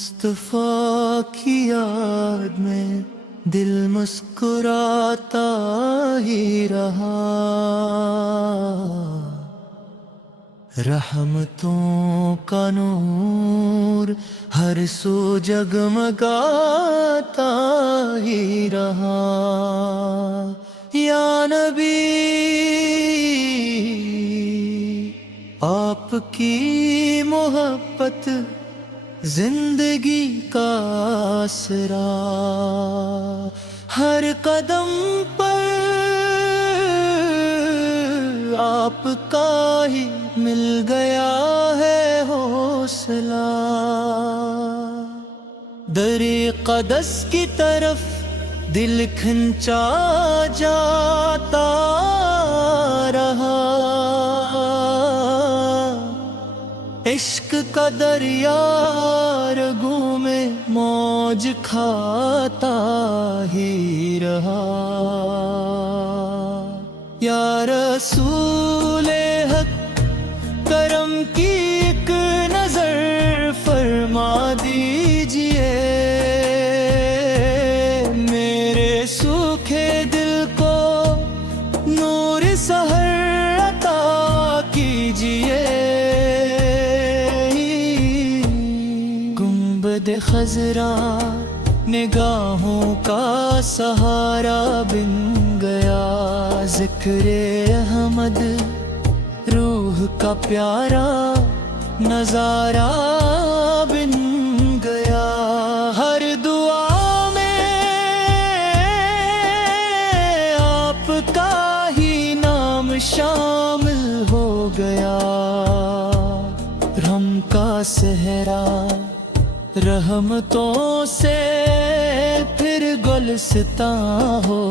मुस्तफ़ा की याद में दिल मुस्कुराता ही रहा, रहमतों का नूर हर सू जगमगाता ही रहा। या नबी आपकी मोहब्बत जिंदगी का आसरा, हर कदम पर आपका ही मिल गया है हौसला। दरे क़दस की तरफ दिल खिंचा जाता रहा, इश्क का दरिया रगों में मौज खाता ही रहा। या रसूले हक करम की एक नजर फरमा दीजिए, मेरे सूखे दिल को नूर सहर अता कीजिए। गुंबद खजरा निगाहों का सहारा बिन गया, ज़िक्रे अहमद रूह का प्यारा नजारा बिन गया। हर दुआ में आपका ही नाम शामिल हो गया, रहम का सहरा रहमतों से फिर गुलसितां हो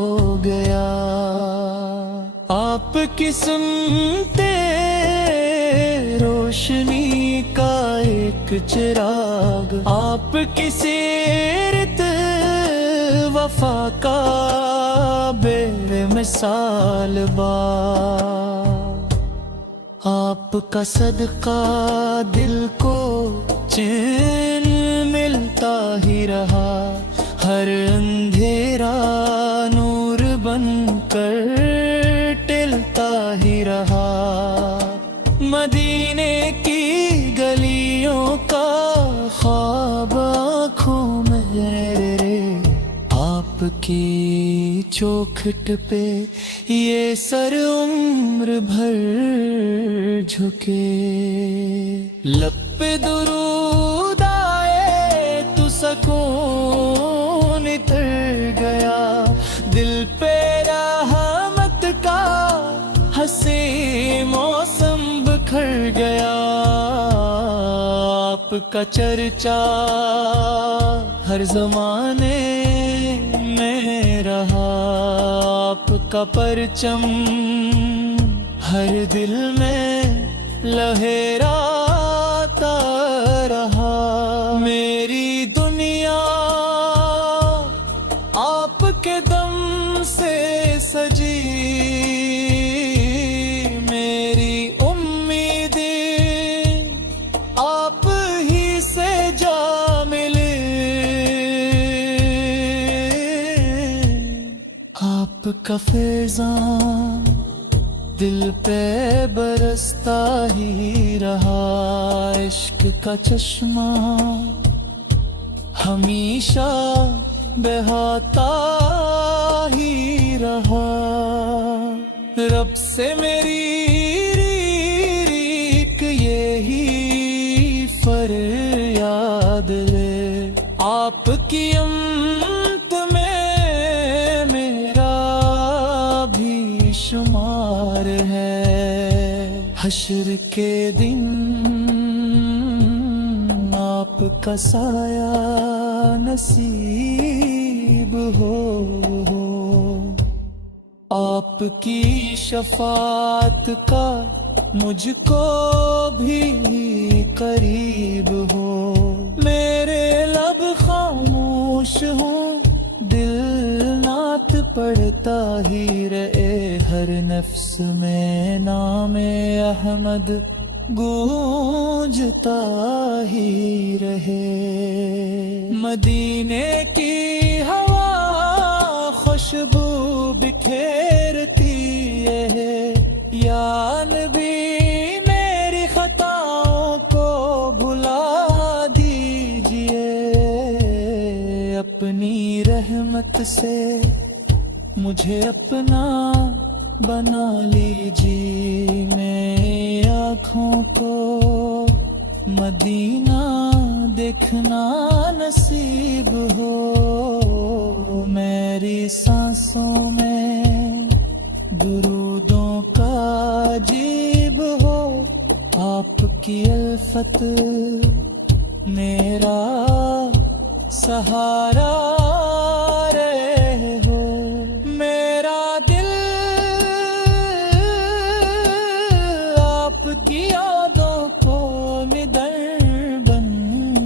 गया। आपकी सुनते रोशनी का एक चिराग, आपकी सीरत वफा का बेमिसाल बाग, आपका सदका दिल को चैन मिलता ही रहा, हर अंधेरा नूर बनकर टिलता ही रहा। मदीने की गलियों का ख्वाब आँखों में रे, आपकी चौखट पे ये सर उम्र भर झुके। लब पे दुरूद आए तो सकून इतर गया, दिल पे रहमत का हंसी मौसम बिखर गया। आपका चर्चा हर जमाने में रहा, आपका परचम हर दिल में लहराता रहा। मेरी दुनिया आपके दम से सजी, मेरी उम्मीदें आप ही से जा मिले। आपका फैज़ान दिल पे बरसता ही रहा, इश्क का चश्मा हमेशा बहाता ही रहा। रब से मेरी रीक यही फरियाद ले, आपकी अमत में मेरा भी शुमार है। हश्र के दिन आपका साया नसीब हो, आपकी शफात का मुझको भी करीब हो। मेरे लब खामोश हों, दिल नात पढ़ता ही रहे, हर नफ्स में नाम अहमद گونجتا ہی رہے۔ مدینے کی ہوا خوشبو بکھیرتی ہے، یا نبی میری خطاؤں کو بھلا دیجئے، اپنی رحمت سے مجھے اپنا بنا لیجیے، میں آنکھوں کو مدینہ دیکھنا نصیب ہو، میری سانسوں میں درودوں کا عجیب ہو، آپ کی الفت میرا سہارا رہے ہو، میرا دل آپ کی یادوں کو ندر بن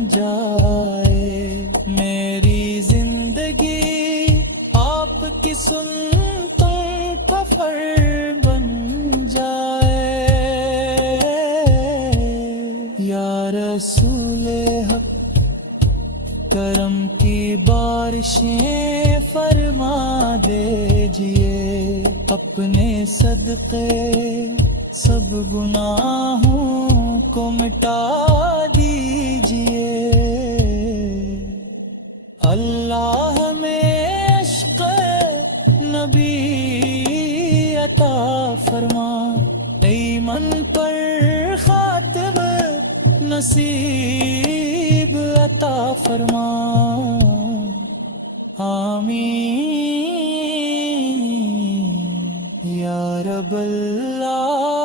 جائے، میری زندگی آپ کی سنتوں کا فر بن جائے، یا رسول حق کرم کی بارشیں فرما دیجئے، اپنے صدقے سب گناہوں کو مٹا دیجئے، اللہ ہمیں عشق نبی عطا فرما، ایمن پر خاتم نصیب عطا فرما، آمین یا رب اللہ۔